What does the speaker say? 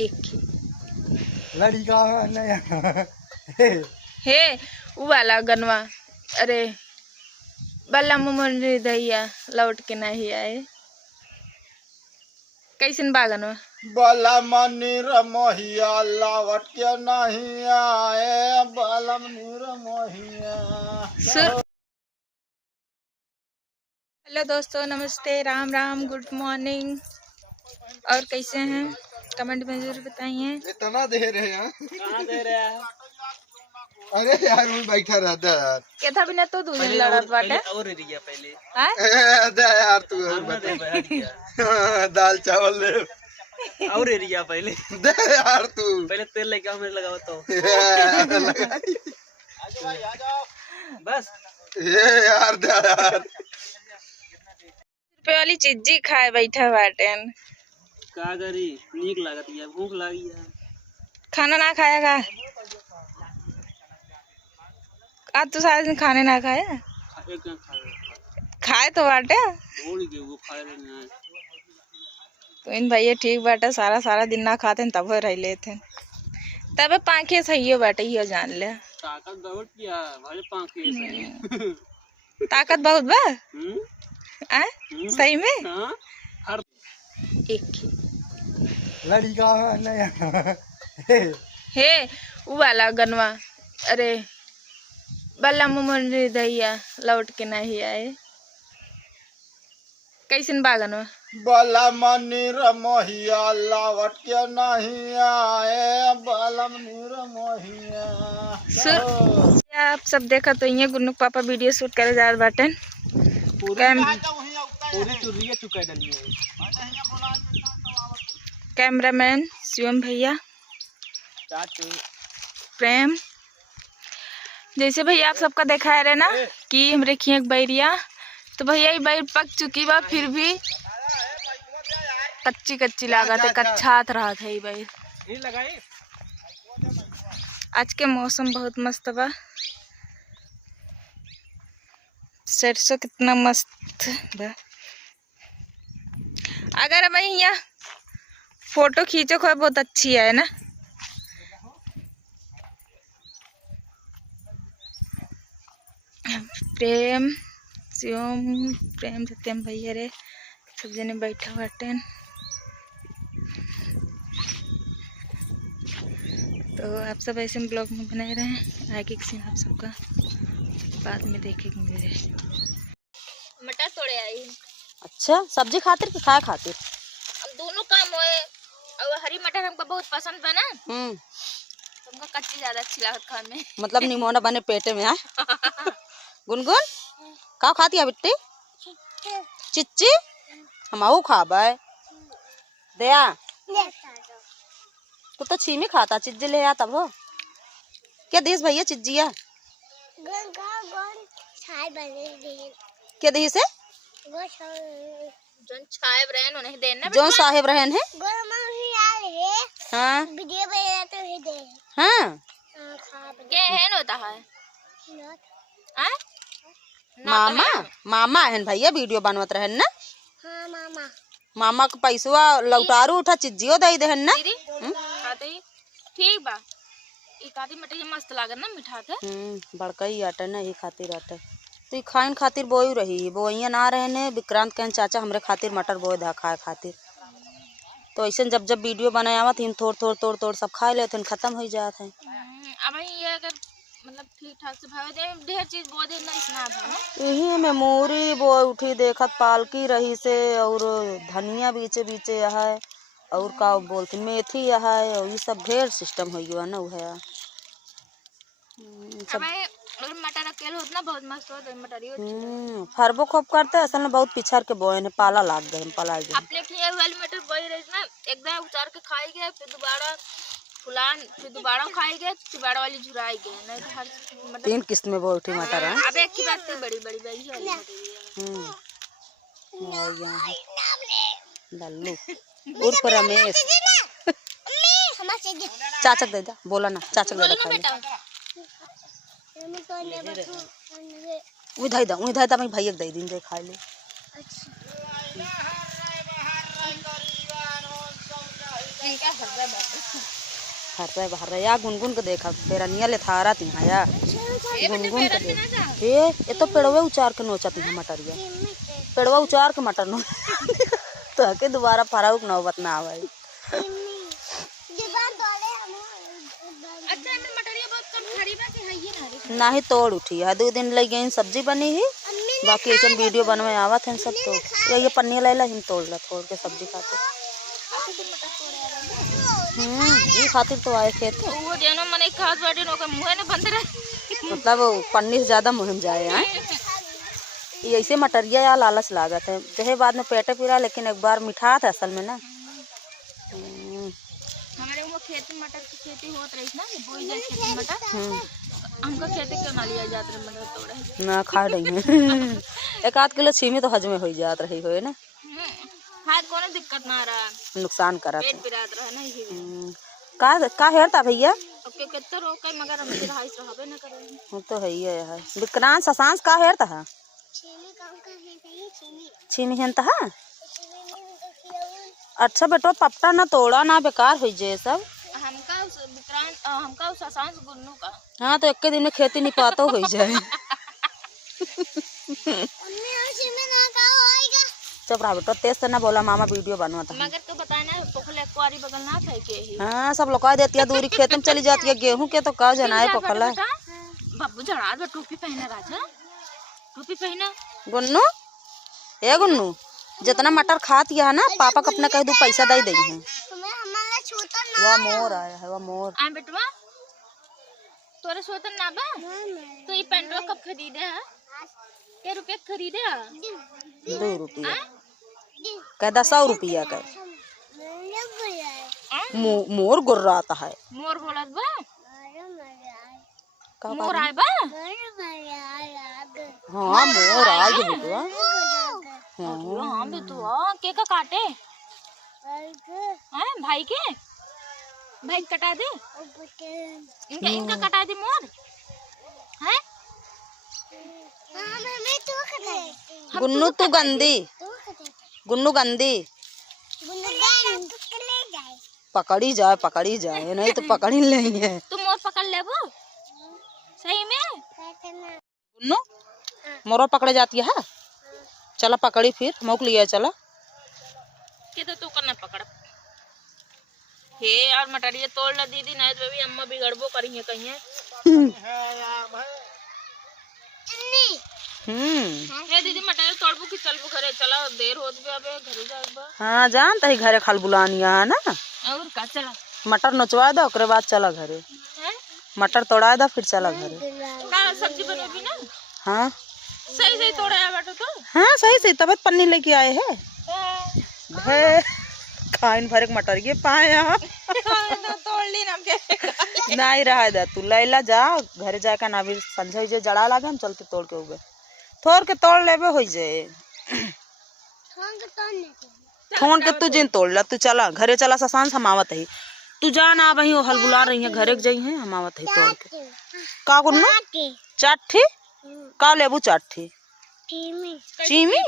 एक लड़का हे उ वाला गनवा। अरे बल्ला मुमर दैया लौट के नहीं आए। कैसन बागनवा बला मनीर मोहिया लौट के नहीं आए। बला मनीर मोहिया। हेलो दोस्तों, नमस्ते, राम राम, गुड मॉर्निंग। और कैसे हैं कमेंट में जरूर बताइए। इतना दे रहे हैं? कहाँ दे रहे हैं? अरे यार मैं बैठा रहता यार। केथा बिना तो दूध लड़त बाटे और एरिया पहले दे यार तू दाल चावल ले और एरिया पहले दे यार तू पहले तेल लेके आओ, मेरे लगाओ तो बस ये यार दे यार। रुपए वाली चीजी खाए बैठा बाटेन। का करी नीक लागत है, भूख लगी है। खाना ना खाएगा? आज तो सारे दिन खाने ना खाया। खाए तो बाटे वो खाए नहीं। तो इन भैया ठीक बाटे, सारा दिन ना खाते तब रह लेते तब पाखे सही बाटे, यो जान ले। ताकत बहुत किया भाई, पांखे सही ताकत बहुत बा। सही में हाँ? हर एक लड़का हे उ वाला गनवा। अरे बल्ला मुमर दैया लौट के नहीं आए। कैसन बागनवा बला मनीर मोहिया लौट के नहीं आए। बला मनीर मोहिया। आप सब देखा तो ये गुन्नू पापा वीडियो शूट करे जा रहे बाटे। कैमरामैन शिवम भैया, प्रेम। जैसे भैया आप सबका दिखा रहे ना कि हम रखिए एक बैरिया, तो भैया ये बैर पक चुकी बा, फिर भी कच्ची लागत है, कच्छात रहा था ये बैर। आज के मौसम बहुत मस्त बा। सरसों कितना मस्त बा। अगर हम यहाँ फोटो खींचो को बहुत अच्छी है ना। प्रेम शिवम, प्रेम सत्यम भैया रे सब जने बैठा बाटे। तो आप सब ऐसे ब्लॉग में बनाए रहे हैं। आगे के सीन आप सबका बाद में देखे के मिल रहे। मटर तोड़े आई। अच्छा, सब्जी खातिर कि खाए खातिर? अब दोनों काम होए। और हरी मटर हमको बहुत पसंद बना। हमको कच्ची ज्यादा अच्छी लागत खाने में। मतलब निमोना बने पेटे में। गुनगुन का खाती है बिट्टी? चिच्ची हम खाबे दया। तू तो छीमी खाता, चिज्जी ले आ तब हो। क्या देश भैया चिज्जिया क्या दी से जोन साहेब रहन उन्हें देना। जो साहेब रहन है। हाँ हाँ क्या है होता है मामा मामा है भैया, वीडियो बनवत रहन ना। हाँ मामा मामा को पैसवा लौटारू उठा चिज्जियो दे देहन ना। ठीक बा। ई काती मटर मस्त लागत ना, मीठा थे। बड़का ही आटा ना, ये खातिर आटा तो ये खाइन खातिर बोई रही। बोइया ना रहे ने विक्रांत कहन चाचा हमरे खातिर मटर बोए दा खाए खातिर। तो ऐसे जब वीडियो बनाया थी थोड़ सब खा लेते, खत्म हो जाते हैं। अब ये अगर मतलब ठीक ठाक से भाव दे, ढेर चीज बो दे ना, इसना था यही में मूरी बोई उठी देखत पालकी रही से, और धनिया बीचे है, और का बोलते मेथी है, और ये सब ढेर सिस्टम हो गया ना। है सब मटर अकेले होत ना बहुत मस्त होत। मटर ही फरबो खूब करते असल में, बहुत पिछड़ के बोए ने, पाला लाग गए पला गए। अपने किए वाली मटर बोई रही ना, एकदम उतार के खाई गए, फिर दोबारा फुलान, फिर दोबारा खाई गए, दोबारा वाली झुराई गए। नहीं तो हर मटर 3 किस्त में बोई उठी मटर है। अब एक की बात बड़ी वाली लल्लू उर्फ रमेश। चाचक दे दा, बोला ना चाचक दे दा। उधाई दा मैं भैया दे दिन दे खा ले। बाहर या गुनगुन के देखा पेरनिया ले थारा ती या गुनगुन के देख ये तो पेड़वे उचार के नोचा ती मटरिया पेड़वा उचार के मटर नो तो के दोबारा फराउक नौबत ना आवे। ना ही तोड़ उठी है 2 दिन लग गई सब्जी बनी ही बाकी ऐसा वीडियो बनवे आवत हैं सब तो ये पन्नी ला हिम तोड़ ला तोड़ के सब्जी खाते ये खातिर तो आए खेत वो जेनो मने खास बाटी नो के मुंह ने बंद रहे मतलब पन्नी से ज्यादा मुहिम जाए हैं ये ऐसे मटरिया या लालच लागत है जहे बाद में पेटे पीरा लेकिन एक बार मिठास है असल में ना। हमारे वो खेत में मटर की खेती होत रही ना बोई जाए खेत में मटर हमको खेती करना लिया जात रहे मटर तोड़े ना खा रही है 1-8 किलो छीमी तो हजमे हो जात रही हो ना हाथ कोनो दिक्कत ना रहा नुकसान करा पेट पिरात रहा ना यही का हेरता भैया अब के कितना रोक के मगर हम रहाइस रहबे ना करे वो तो है ही है विक्रांत ससांस का हेरता है छीमी हेनता है। अच्छा बेटो पपटा ना तोड़ा ना बेकार हो जाए सब हमका ससांस गुन्नू का हाँ तो एक दिन में खेती नहीं पाता हो जाए चुप रहा बेटा तेज से ना बोला मामा वीडियो बनवाता मगर तो बताना पोखले कुआरी बगल ना था के ही हाँ सब लोग कह देती है दूरी खेत में चली जाती है गेहूं के तो कह जना है पोखला बाबू जड़ा दे टोपी पहना राजा टोपी पहना गुन्नू ए गुन्नू जितना मटर खाती है ना पापा को अपने कह दो पैसा दे देंगे वह मोर आया है वह मोर आ बेटवा तोरे सोतन ना बा तो ये पेंटवा कब खरीदे है क्या रुपया खरीदे है 2 रुपया कहता 100 रुपया का मोर गुर्राता है मोर बोलत बा का मोर आए बा हाँ मोर आ गए बेटवा हाँ बेटवा के का काटे हैं भाई के भाई कटा दे इनका कटा दे मोर हैं गुन्नू तू गंदी गुन्नू गंदी पकड़ी जाए नहीं तो पकड़ी लेंगे तुम मोर पकड़ ले वो सही में गुन्नू मोर पकड़े जाती है चला पकड़ी फिर मोक लिया चला के तो तू करना पकड़ हे यार मटरिया तोड़ ला दीदी नहीं तो भी अम्मा बिगड़बो करी है कहीं हे दीदी मटरिया तोड़बो कि चलबो घरे चला देर होत बे अबे घरे जाबो हाँ जानता ही घरे खल बुलानिया है ना और का चला मटर नचवा दो ओकरे बाद चला घरे मटर तोड़ा दो फिर चला घरे का सब्जी बनोगी ना हाँ सही तोड़ा है बाटो तो हाँ सही तब पन्नी लेके आए हैं खाइन भर एक मटर ये पाया तोड़ ली ना के नहीं रहा दे तू लैला जा घरे जाके ना भी संझा जे जड़ा लागे हम चलते तोड़ के उगे थोड़ के तोड़ लेबे हो जाए फोन के तू जिन तोड़ ला तू चला घरे चला ससान समावत है तू जा ना वही हल बुला रही है घरे जाई है हमावत है तोड़ के का गुन्नू चाठी का लेबू चाठी चीमी